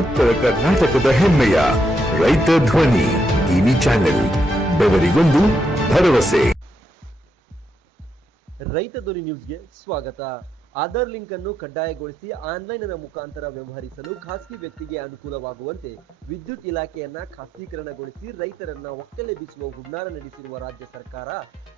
ಉತ್ತರ ಕರ್ನಾಟಕದ ಹೆಮ್ಮೆಯ ರೈತ ಧ್ವನಿ ಟಿವಿ ಚಾನೆಲ್, ಬೆವರಿಗೊಂದು ಭರವಸೆ. ರೈತ ಧ್ವನಿ ನ್ಯೂಸ್ಗೆ ಸ್ವಾಗತ. ಆಧಾರ್ ಲಿಂಕ್ ಅನ್ನು ಕಡ್ಡಾಯಗೊಳಿಸಿ ಆನ್ಲೈನ್ ಮುಖಾಂತರ ವ್ಯವಹರಿಸಲು ಖಾಸಗಿ ವ್ಯಕ್ತಿಗೆ ಅನುಕೂಲವಾಗುವಂತೆ ವಿದ್ಯುತ್ ಇಲಾಖೆಯನ್ನ ಖಾಸಗೀಕರಣಗೊಳಿಸಿ ರೈತರನ್ನ ಒಕ್ಕಲೆಬ್ಬಿಸುವ ಹುನ್ನಾರ ನಡೆಸಿರುವ ರಾಜ್ಯ ಸರ್ಕಾರ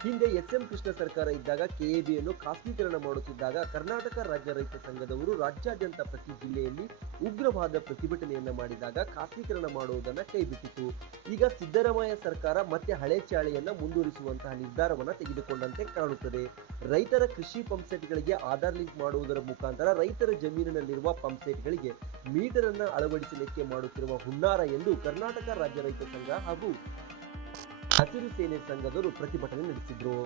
ಹಿಂದೆ ಎಸ್.ಎಂ. ಕೃಷ್ಣ ಸರ್ಕಾರ ಇದ್ದಾಗ ಕೆಎಬಿಯನ್ನು ಖಾಸಗೀಕರಣ ಮಾಡುತ್ತಿದ್ದಾಗ ಕರ್ನಾಟಕ ರಾಜ್ಯ ರೈತ ಸಂಘದವರು ರಾಜ್ಯಾದ್ಯಂತ ಪ್ರತಿ ಜಿಲ್ಲೆಯಲ್ಲಿ ಉಗ್ರವಾದ ಪ್ರತಿಭಟನೆಯನ್ನ ಮಾಡಿದಾಗ ಖಾಸಗೀಕರಣ ಮಾಡುವುದನ್ನ ಕೈಬಿಟ್ಟಿತು. ಈಗ ಸಿದ್ದರಾಮಯ್ಯ ಸರ್ಕಾರ ಮತ್ತೆ ಹಳೆ ಚಾಳಿಯನ್ನ ಮುಂದುವರಿಸುವಂತಹ ನಿರ್ಧಾರವನ್ನ ತೆಗೆದುಕೊಂಡಂತೆ ಕಾಣುತ್ತದೆ. ರೈತರ ಕೃಷಿ ಪಂಪ್ಸೆಟ್ಗಳಿಗೆ ಆಧಾರ್ ಲಿಂಕ್ ಮಾಡುವುದರ ಮುಖಾಂತರ ರೈತರ ಜಮೀನಿನಲ್ಲಿರುವ ಪಂಪ್ಸೆಟ್ಗಳಿಗೆ ಮೀಟರ್ ಅನ್ನ ಅಳವಡಿಸಲಿಕ್ಕೆ ಮಾಡುತ್ತಿರುವ ಹುನ್ನಾರ ಎಂದು ಕರ್ನಾಟಕ ರಾಜ್ಯ ರೈತ ಸಂಘ ಹಾಗೂ ಹಸಿರು ಸೇನೆ ಸಂಘದವರು ಪ್ರತಿಭಟನೆ ನಡೆಸಿದ್ರು.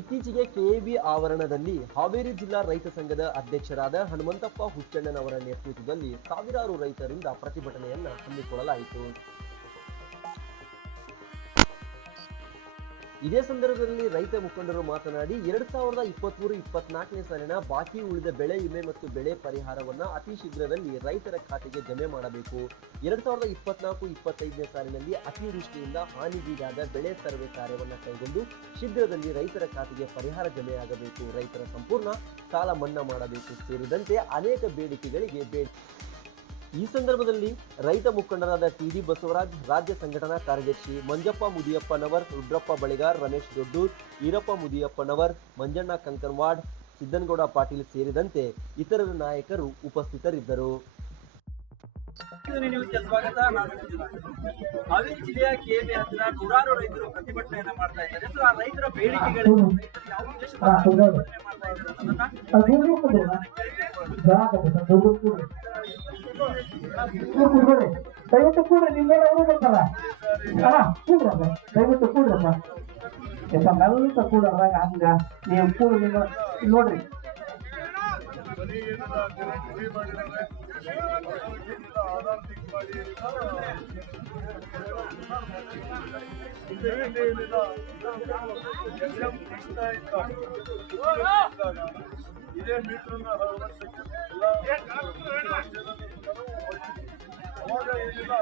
ಇತ್ತೀಚೆಗೆ ಕೆಎಬಿ ಆವರಣದಲ್ಲಿ ಹಾವೇರಿ ಜಿಲ್ಲಾ ರೈತ ಸಂಘದ ಅಧ್ಯಕ್ಷರಾದ ಹನುಮಂತಪ್ಪ ಹುಚ್ಚಣ್ಣನವರ ನೇತೃತ್ವದಲ್ಲಿ ಸಾವಿರಾರು ರೈತರಿಂದ ಪ್ರತಿಭಟನೆಯನ್ನ ಹಮ್ಮಿಕೊಳ್ಳಲಾಯಿತು. ಇದೇ ಸಂದರ್ಭದಲ್ಲಿ ರೈತ ಮುಖಂಡರು ಮಾತನಾಡಿ 2023-24ನೇ ಸಾಲಿನ ಬಾಕಿ ಉಳಿದ ಬೆಳೆ ವಿಮೆ ಮತ್ತು ಬೆಳೆ ಪರಿಹಾರವನ್ನ ಅತಿ ಶೀಘ್ರದಲ್ಲಿ ರೈತರ ಖಾತೆಗೆ ಜಮೆ ಮಾಡಬೇಕು. 2024-25ನೇ ಸಾಲಿನಲ್ಲಿ ಅತಿವೃಷ್ಟಿಯಿಂದ ಹಾನಿಗೀಡಾದ ಬೆಳೆ ಸರ್ವೆ ಕಾರ್ಯವನ್ನ ಕೈಗೊಂಡು ಶೀಘ್ರದಲ್ಲಿ ರೈತರ ಖಾತೆಗೆ ಪರಿಹಾರ ಜಮೆಯಾಗಬೇಕು. ರೈತರ ಸಂಪೂರ್ಣ ಸಾಲ ಮನ್ನಾ ಮಾಡಬೇಕು ಸೇರಿದಂತೆ ಅನೇಕ ಬೇಡಿಕೆಗಳಿಗೆ ಈ ಸಂದರ್ಭದಲ್ಲಿ ರೈತ ಮುಖಂಡರಾದ ಟಿ.ಡಿ. ಬಸವರಾಜ್, ರಾಜ್ಯ ಸಂಘಟನಾ ಕಾರ್ಯದರ್ಶಿ ಮಂಜಪ್ಪ ಮುದಿಯಪ್ಪನವರ್, ರುದ್ರಪ್ಪ ಬಳಿಗಾರ್, ರಮೇಶ್ ದೊಡ್ಡೂರ್, ಈರಪ್ಪ ಮುದಿಯಪ್ಪನವರ್, ಮಂಜಣ್ಣ ಕಂಕನವಾಡ್, ಸಿದ್ದನಗೌಡ ಪಾಟೀಲ್ ಸೇರಿದಂತೆ ಇತರ ನಾಯಕರು ಉಪಸ್ಥಿತರಿದ್ದರು. ಹಾವೇರಿ ಜಿಲ್ಲೆಯ ಕೆಎಬಿ ಹತ್ತಿರ ನೂರಾರು ರೈತರು ಪ್ರತಿಭಟನೆಯನ್ನ ಮಾಡ್ತಾ ಇದ್ದಾರೆ. ಸೊ ಆ ರೈತರ ಬೇಡಿಕೆಗಳು ಯಾವ ಉದ್ದೇಶದಿಂದ ಪ್ರತಿಭಟನೆ ಮಾಡ್ತಾ ಇದ್ದಾರೆ ದಯವಿಟ್ಟು ಕೂಡ ನಿಮ್ಮೆಲ್ಲ ಅವರು ಬರ್ತಾರ ಕೂಡ್ರಪ್ಪ, ದಯವಿಟ್ಟು ಕೂಡ್ರಪ್ಪ, ಮೆಲ್ಲಕ ಕೂಡ್ರಾಗ ಹಂಗ ನೀವು ಕೂಡ ನೀವು ನೋಡ್ರಿ. ಇದೇ ಮೀಟರ್ ಅವಾಗ ಏನಿಲ್ಲ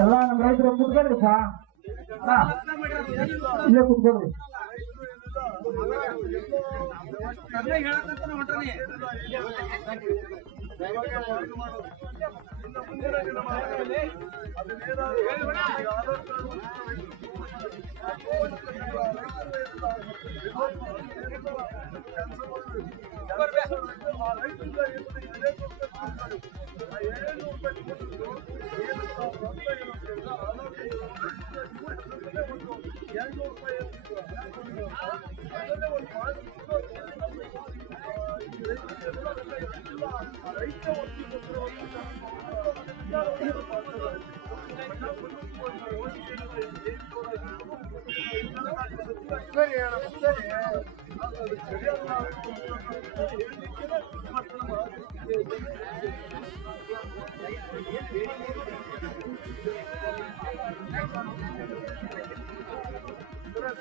ಎಲ್ಲ ನಮ್ಮ ರೈತರು ಕುತ್ಕೊಳ್ರಿ ಸಾ, ಇಲ್ಲೇ ಕುತ್ಕೊಳ್ರಿ.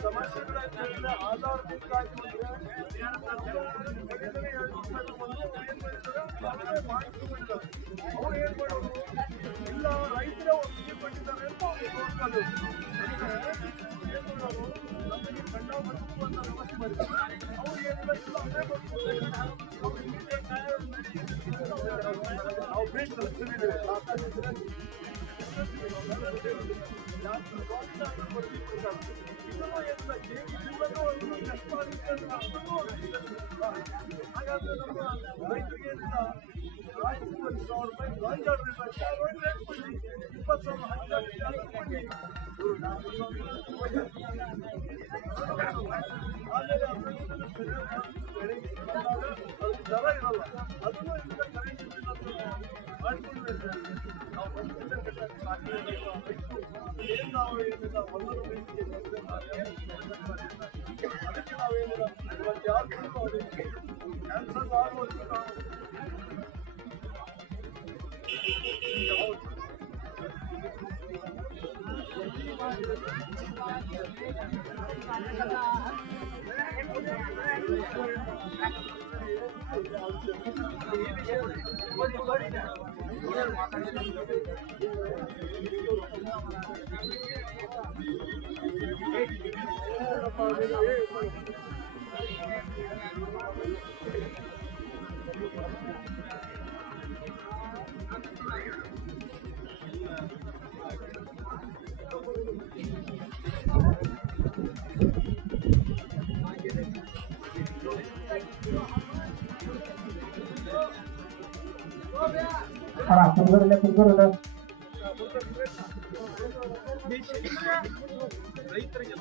ಸಮಸ್ಯೆಗಳನ್ನ ಆಧಾರ್ ಲಿಂಕ್ ಆಗಿ ಅವ್ರು ಏನ್ ಮಾಡೋದು ಇಲ್ಲ ರೈತರೇ ಒಪ್ಪಿಗೆ ಪಟ್ಟಿದ್ದಾರೆ ಅಂತ ಅವ್ರಿಗೆ ನಮಗೆ ಕಂಡ ಬದುಕುವಂತ ವ್ಯವಸ್ಥೆ ಮಾಡಿದ್ದಾರೆ. ಅವ್ರು ಏನಿಲ್ಲ ಇಲ್ಲ ಅದೇ ನಾವು ಬೇಸ್ ತಲುಪಿದ್ದೇವೆ ಹಾಗಾದ್ರೆ ನಮ್ಮ ರೈತರಿಗೆ ರೂಪಾಯಿ ಗಾಂಜಾ ರೇಟ್ ಕೊಡಿ, 20,000 ಹಂಚಾಗಿ ಕೊಡಿ. ಆಮೇಲೆ ಬೆಳಿಗ್ಗೆ ದರ ಇರಲ್ಲ, ಅದನ್ನು ಇಂಥ ಕರೆಂಟ್ ಮಾಡ್ಕೊಳ್ಬೇಕು. ನಾವು ಬಂದ ಕಟ್ಟಕ್ಕೆ ಸಾಧ್ಯ ಇಲ್ಲ. ಏನು ನಾವು ಏನಿಲ್ಲ ಮೊದಲು ಅದಕ್ಕೆ ನಾವೇನಿಲ್ಲ ಇವತ್ತು ಯಾರು ಅದಕ್ಕೆ ಕ್ಯಾನ್ಸರ್ ಆಗೋದು ನಾವು ಕುಂದೂರಿಲ್ಲ ರೈತರಿಗೆ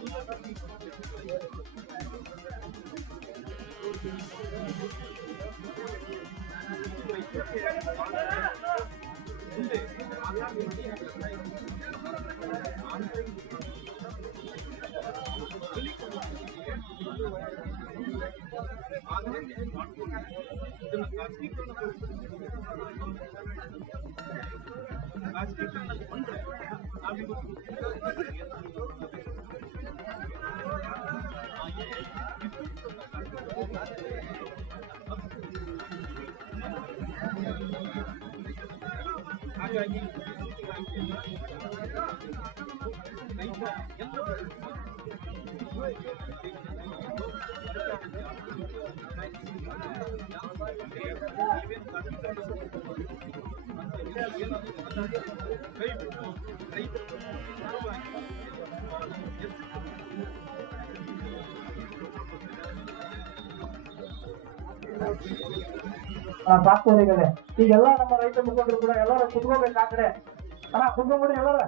ಹಾಗಾಗಿ ಸಾಕ್ತೇವೆ. ಈಗೆಲ್ಲ ನಮ್ಮ ರೈತ ಮುಖಂಡರು ಕೂಡ ಎಲ್ಲರೂ ಕುತ್ಕೋಬೇಕು. ಆ ಕಡೆ ಕುತ್ಕೊಂಡ್ಬಿಡಿ ಎಲ್ಲರ.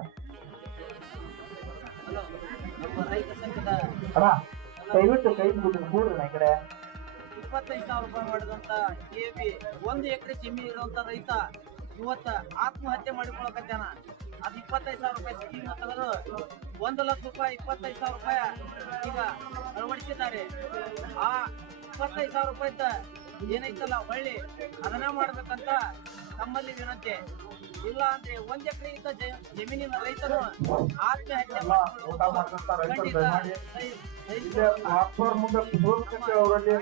ದಯವಿಟ್ಟು ಕೈ ಬಿಟ್ಟು ಕೂಡ್ರಿ ಈ ಕಡೆ. 25,000 ರೂಪಾಯಿ ಮಾಡಿದಂತ ಕೆಬಿ 1 ಎಕರೆ ಜಮೀನು ಇರುವಂತ ರೈತ ಇವತ್ತ ಆತ್ಮಹತ್ಯೆ ಮಾಡಿಕೊಳ್ಳಕತ್ತಾನ. ಅದು 25,000 ರೂಪಾಯಿ ಸ್ಕೀಮ್ ತೆಗೆದು 1 ಲಕ್ಷ ರೂಪಾಯಿ 25,000 ರೂಪಾಯಿ ಈಗ ಅಳವಡಿಸಿದ್ದಾರೆ. ಆ 25,000 ರೂಪಾಯಿ ಏನೈತಲ್ಲ ಹೊಳ್ಳಿ ಅದನ್ನ ಮಾಡ್ಬೇಕಂತ ತಮ್ಮಲ್ಲಿ ವಿನಂತಿ. ಇಲ್ಲ ಅಂದ್ರೆ 1 ಎಕರೆ ಇದ್ದ ಜಮೀನಿನ ರೈತನು ಆತ್ಮಹತ್ಯೆ ಮುಂದೆ ಅವರಲ್ಲಿ